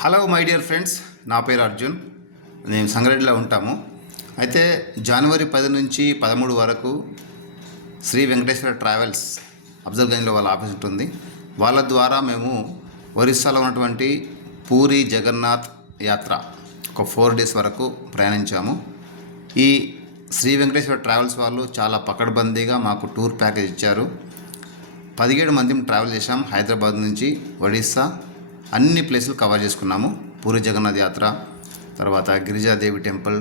Hello my dear friends, నా పేరు అర్జున్. మేము సంగారెడ్డిలో ఉంటాము. అయితే జనవరి 10 నుంచి 13 వరకు శ్రీ వెంకటేశ్వర ట్రావెల్స్ అఫ్జల్గంజ్లో వాళ్ళ ఆఫీస్ ఉంటుంది. వాళ్ళ ద్వారా మేము ఒరిస్సాలో ఉన్నటువంటి పూరి జగన్నాథ్ యాత్ర ఒక 4 డేస్ వరకు ప్రయాణించాము. ఈ శ్రీ వెంకటేశ్వర ట్రావెల్స్ వాళ్ళు చాలా పకడ్బందీగా మాకు టూర్ ప్యాకేజ్ ఇచ్చారు. 17 మంది ట్రావెల్ చేశాం. హైదరాబాద్ నుంచి ఒడిస్సా అన్ని ప్లేసులు కవర్ చేసుకున్నాము. పూరి జగన్నాథ్ యాత్ర, తర్వాత Girija Devi temple,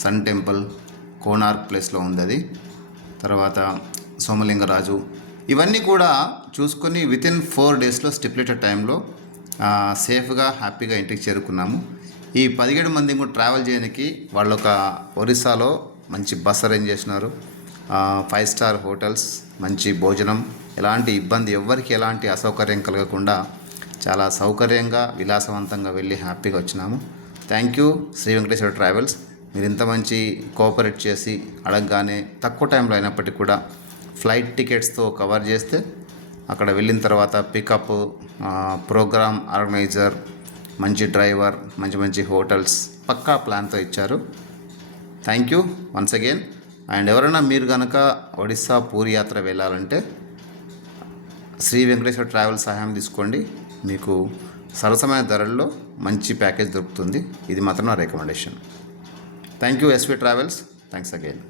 sun temple, Konark ప్లేస్లో ఉంది అది, తర్వాత సోమలింగరాజు, ఇవన్నీ కూడా చూసుకొని వితిన్ 4 డేస్లో స్టిపులేటెడ్ టైంలో సేఫ్గా హ్యాపీగా ఇంటికి చేరుకున్నాము. ఈ 17 మంది కూడా ట్రావెల్ చేయడానికి వాళ్ళు ఒక ఒరిస్సాలో మంచి బస్ అరేంజ్ చేసినారు. 5 స్టార్ హోటల్స్, మంచి భోజనం, ఎలాంటి ఇబ్బంది ఎవ్వరికి ఎలాంటి అసౌకర్యం కలగకుండా చాలా సౌకర్యంగా విలాసవంతంగా వెళ్ళి హ్యాపీగా వచ్చినాము. Thank you Shri Venkateswara travels. మీరు ఇంత మంచి కోఆపరేట్ చేసి అడగగానే తక్కువ టైంలో అయినప్పటికీ కూడా ఫ్లైట్ టికెట్స్తో కవర్ చేస్తే అక్కడ వెళ్ళిన తర్వాత పికప్, ప్రోగ్రామ్ ఆర్గనైజర్, మంచి డ్రైవర్, మంచి మంచి హోటల్స్ పక్కా ప్లాన్తో ఇచ్చారు. Thank you once again. And ఎవరైనా మీరు కనుక ఒడిస్సా పూరి యాత్ర వెళ్ళాలంటే శ్రీ వెంకటేశ్వర ట్రావెల్స్ సహాయం తీసుకోండి. మీకు సరసమైన ధరల్లో మంచి ప్యాకేజ్ దొరుకుతుంది. ఇది మాత్రం నా recommendation. Thank you SV travels. Thanks again.